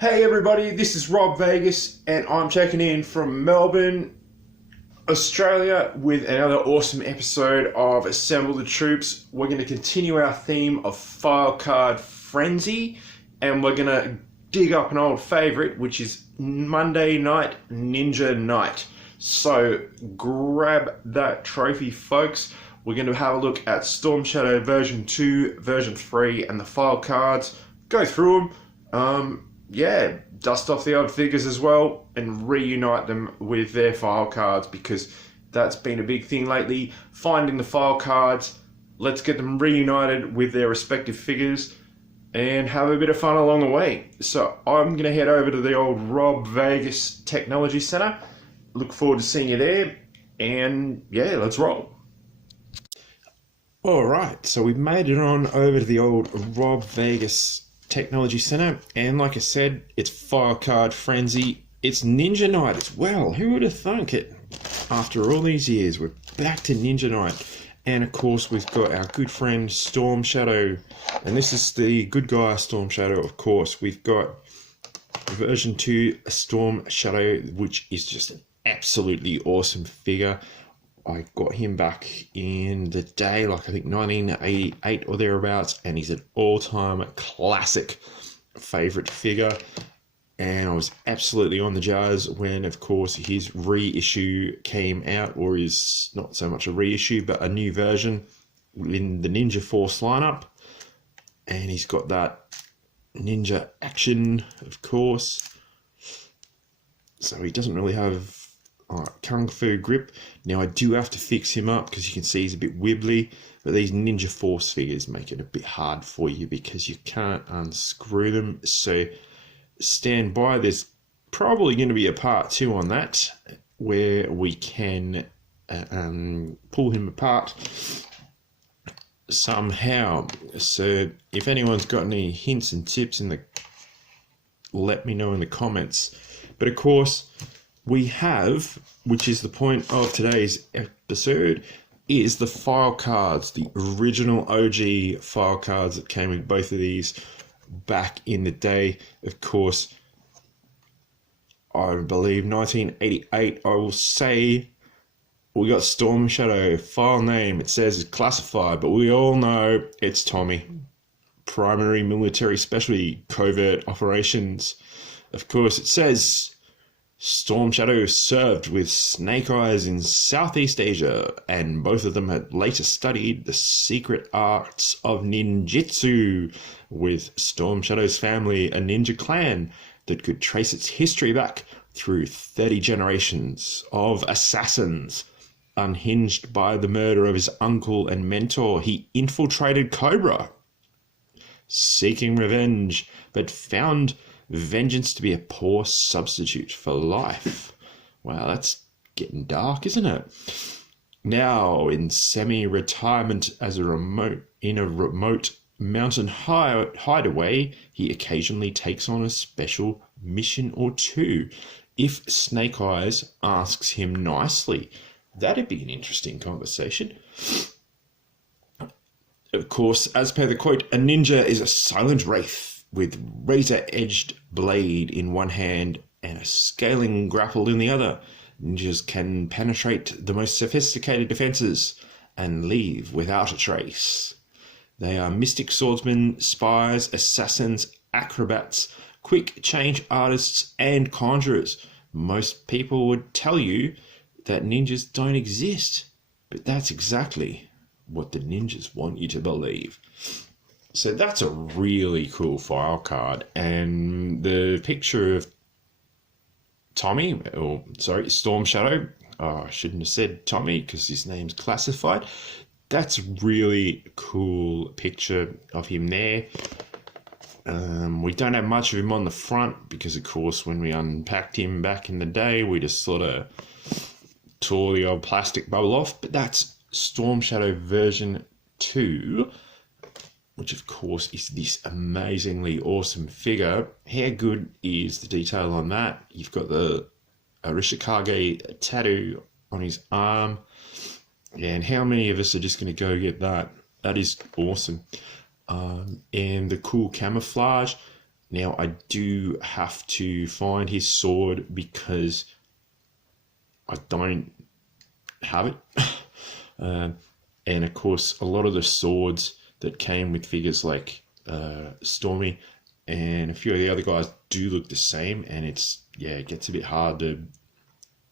Hey everybody, this is Rob Vegas and I'm checking in from Melbourne, Australia with another awesome episode of Assemble the Troops. We're going to continue our theme of file card frenzy and we're going to dig up an old favourite, which is Monday Night Ninja Night. So grab that trophy, folks. We're going to have a look at Storm Shadow version 2, version 3 and the file cards, go through them. Dust off the old figures as well and reunite them with their file cards, because that's been a big thing lately. Finding the file cards, let's get them reunited with their respective figures and have a bit of fun along the way. So I'm going to head over to the old Rob Vegas Technology Centre. Look forward to seeing you there, and yeah, let's roll. Alright, so we've made it on over to the old Rob Vegas Technology Centre, and like I said, it's file card frenzy. It's Ninja Night as well. Who would have thunk it? After all these years, we're back to Ninja Night, and of course we've got our good friend Storm Shadow, and this is the good guy Storm Shadow. Of course, we've got version 2 Storm Shadow, which is just an absolutely awesome figure. I got him back in the day, like I think 1988 or thereabouts, and he's an all-time classic favourite figure. And I was absolutely on the jazz when, of course, his reissue came out, or is not so much a reissue, but a new version in the Ninja Force lineup. And he's got that ninja action, of course. So he doesn't really have Kung Fu grip. Now I do have to fix him up because you can see he's a bit wibbly, but these Ninja Force figures make it a bit hard for you because you can't unscrew them. So stand by, there's probably going to be a part 2 on that where we can pull him apart somehow. So if anyone's got any hints and tips let me know in the comments. But of course, we have, which is the point of today's episode, is the file cards, the original OG file cards that came with both of these back in the day. Of course, I believe 1988, I will say. We got Storm Shadow, file name, it says it's classified, but we all know it's Tommy. Primary military specialty, covert operations. Of course, it says Storm Shadow served with Snake Eyes in Southeast Asia, and both of them had later studied the secret arts of ninjutsu, with Storm Shadow's family a ninja clan that could trace its history back through 30 generations of assassins. Unhinged by the murder of his uncle and mentor, he infiltrated Cobra, seeking revenge, but found vengeance to be a poor substitute for life. Wow, that's getting dark, isn't it? Now, in semi-retirement as a remote mountain hideaway, he occasionally takes on a special mission or two, if Snake Eyes asks him nicely. That'd be an interesting conversation. Of course, as per the quote, a ninja is a silent wraith with razor-edged blade in one hand and a scaling grapple in the other. Ninjas can penetrate the most sophisticated defenses and leave without a trace. They are mystic swordsmen, spies, assassins, acrobats, quick change artists, and conjurers. Most people would tell you that ninjas don't exist, but that's exactly what the ninjas want you to believe. So that's a really cool file card, and the picture of Storm Shadow, I shouldn't have said Tommy because his name's classified. That's a really cool picture of him there. We don't have much of him on the front because, of course, when we unpacked him back in the day, we just sort of tore the old plastic bubble off. But that's Storm Shadow version 2. Which of course is this amazingly awesome figure. How good is the detail on that? You've got the Arishikage tattoo on his arm. And how many of us are just going to go get that? That is awesome. And the cool camouflage. Now, I do have to find his sword because I don't have it. And of course, a lot of the swords that came with figures like Stormy and a few of the other guys do look the same, and it gets a bit hard to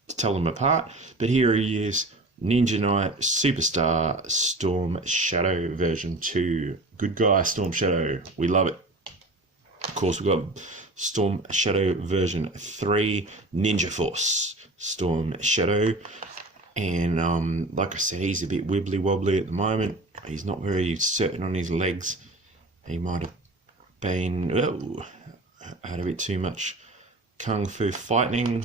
tell them apart. But here he is, Ninja Knight Superstar Storm Shadow version 2. Good guy, Storm Shadow. We love it. Of course, we've got Storm Shadow version 3, Ninja Force Storm Shadow. And like I said, he's a bit wibbly wobbly at the moment. He's not very certain on his legs. He might have been had a bit too much kung fu fighting.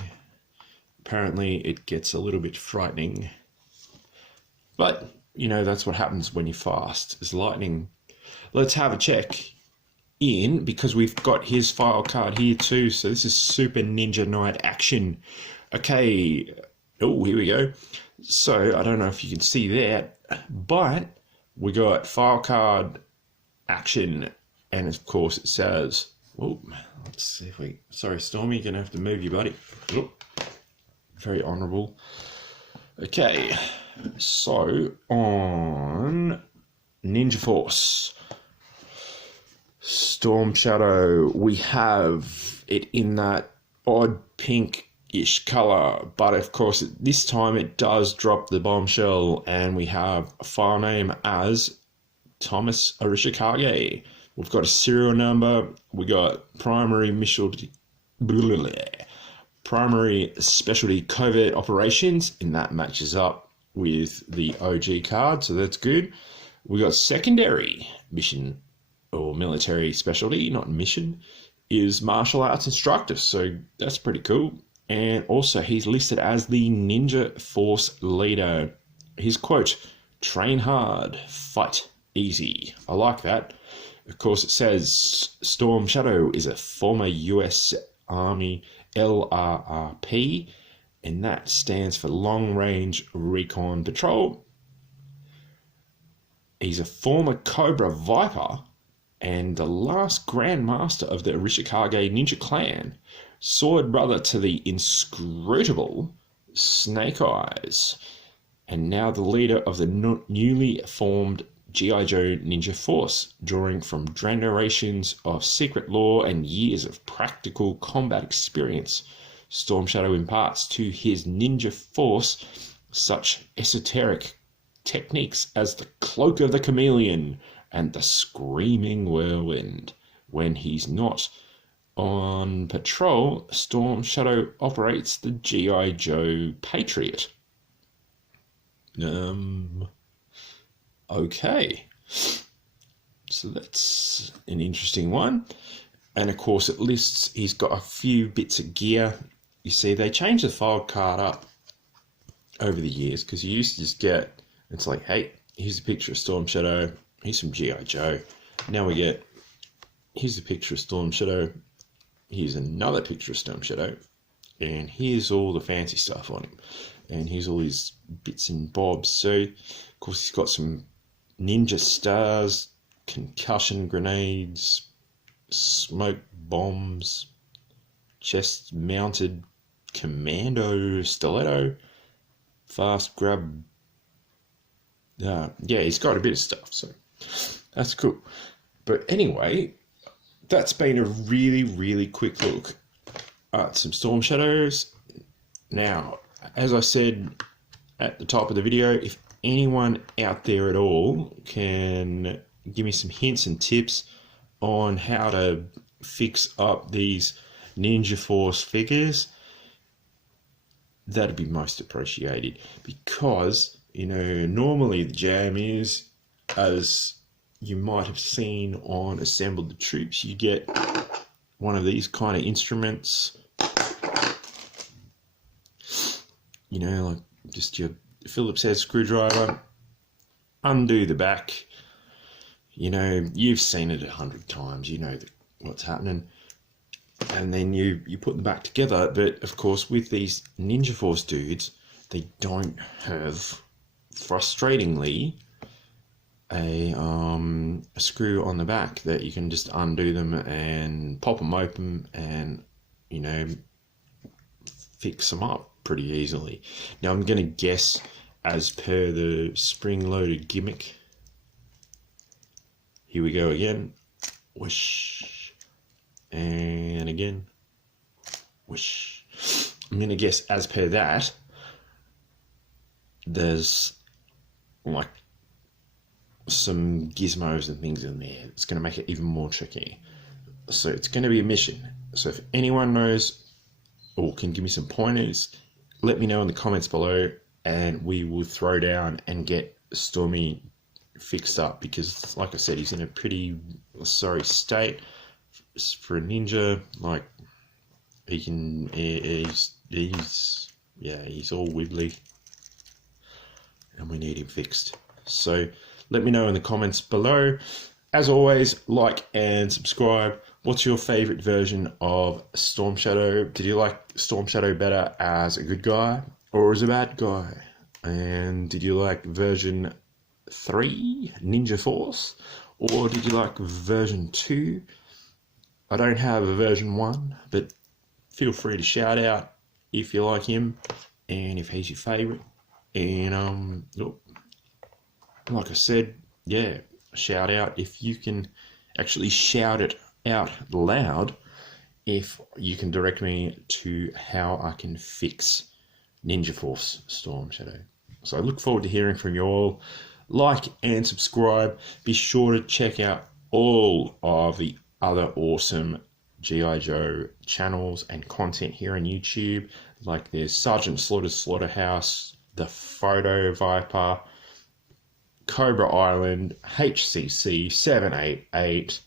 Apparently it gets a little bit frightening. But, you know, that's what happens when you fast, is lightning. Let's have a check in, because we've got his file card here too. So this is Super Ninja Knight Action. Okay. Oh, here we go. So I don't know if you can see that, but we got file card action, and of course it says, oh, let's see if we, sorry Stormy, you're gonna have to move your buddy. Oh, very honourable. Okay, so on Ninja Force Storm Shadow, we have it in that odd pink-ish colour, but of course this time it does drop the bombshell, and we have a file name as Thomas Arishikage. We've got a serial number, we got primary specialty covert operations, and that matches up with the OG card, so that's good. We got secondary mission or military specialty, not mission, is martial arts instructor, so that's pretty cool. And also he's listed as the Ninja Force leader. His quote, train hard, fight easy. I like that. Of course, it says Storm Shadow is a former US Army LRRP, and that stands for Long Range Recon Patrol. He's a former Cobra Viper and the last Grand Master of the Arishikage Ninja Clan, sword brother to the inscrutable Snake Eyes, and now the leader of the newly formed GiJoe Ninja Force, drawing from generations of secret lore and years of practical combat experience. Storm Shadow imparts to his ninja force such esoteric techniques as the Cloak of the Chameleon and the Screaming Whirlwind. When he's not on patrol, Storm Shadow operates the GiJoe Patriot. Okay, so that's an interesting one. And of course it lists, he's got a few bits of gear. You see, they changed the file card up over the years, because you used to just get, it's like, hey, here's a picture of Storm Shadow, here's some GiJoe. Now we get, here's a picture of Storm Shadow, here's another picture of Storm Shadow, and here's all the fancy stuff on him, and here's all his bits and bobs. So of course he's got some ninja stars, concussion grenades, smoke bombs, chest mounted commando stiletto, fast grab. Yeah, he's got a bit of stuff, so that's cool. But anyway, that's been a really, really quick look at some Storm Shadows. Now, as I said at the top of the video, if anyone out there at all can give me some hints and tips on how to fix up these Ninja Force figures, that'd be most appreciated, because, you know, normally the jam is, as you might have seen on Assemble the Troops, you get one of these kind of instruments, you know, like just your Phillips head screwdriver, undo the back. You know, you've seen it 100 times, you know what's happening. And then you put them back together. But of course, with these Ninja Force dudes, they don't have, frustratingly, a screw on the back that you can just undo them and pop them open and, you know, fix them up pretty easily. Now I'm going to guess, as per the spring-loaded gimmick, here we go again, whoosh, and again, whoosh. I'm going to guess, as per that, there's like some gizmos and things in there. It's going to make it even more tricky. So it's going to be a mission. So if anyone knows or can give me some pointers, let me know in the comments below, and we will throw down and get Stormy fixed up, because like I said, he's in a pretty sorry state for a ninja. Like, he's all wibbly and we need him fixed. So let me know in the comments below. As always, like and subscribe. What's your favorite version of Storm Shadow? Did you like Storm Shadow better as a good guy or as a bad guy? And did you like version 3, Ninja Force? Or did you like version 2? I don't have a version 1, but feel free to shout out if you like him and if he's your favorite. And like I said, yeah, shout out if you can actually shout it out loud, if you can direct me to how I can fix Ninja Force Storm Shadow. So I look forward to hearing from you all. Like and subscribe. Be sure to check out all of the other awesome GiJoe channels and content here on YouTube, like there's Sergeant Slaughter's Slaughterhouse, The Photo Viper, Cobra Island, HCC 788.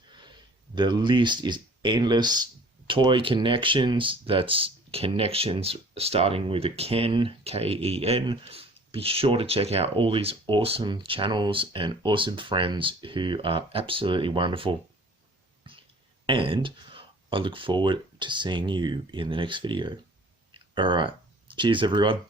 The list is endless. Toy Connections, that's connections starting with a Ken, K-E-N. Be sure to check out all these awesome channels and awesome friends who are absolutely wonderful. And I look forward to seeing you in the next video. All right. Cheers, everyone.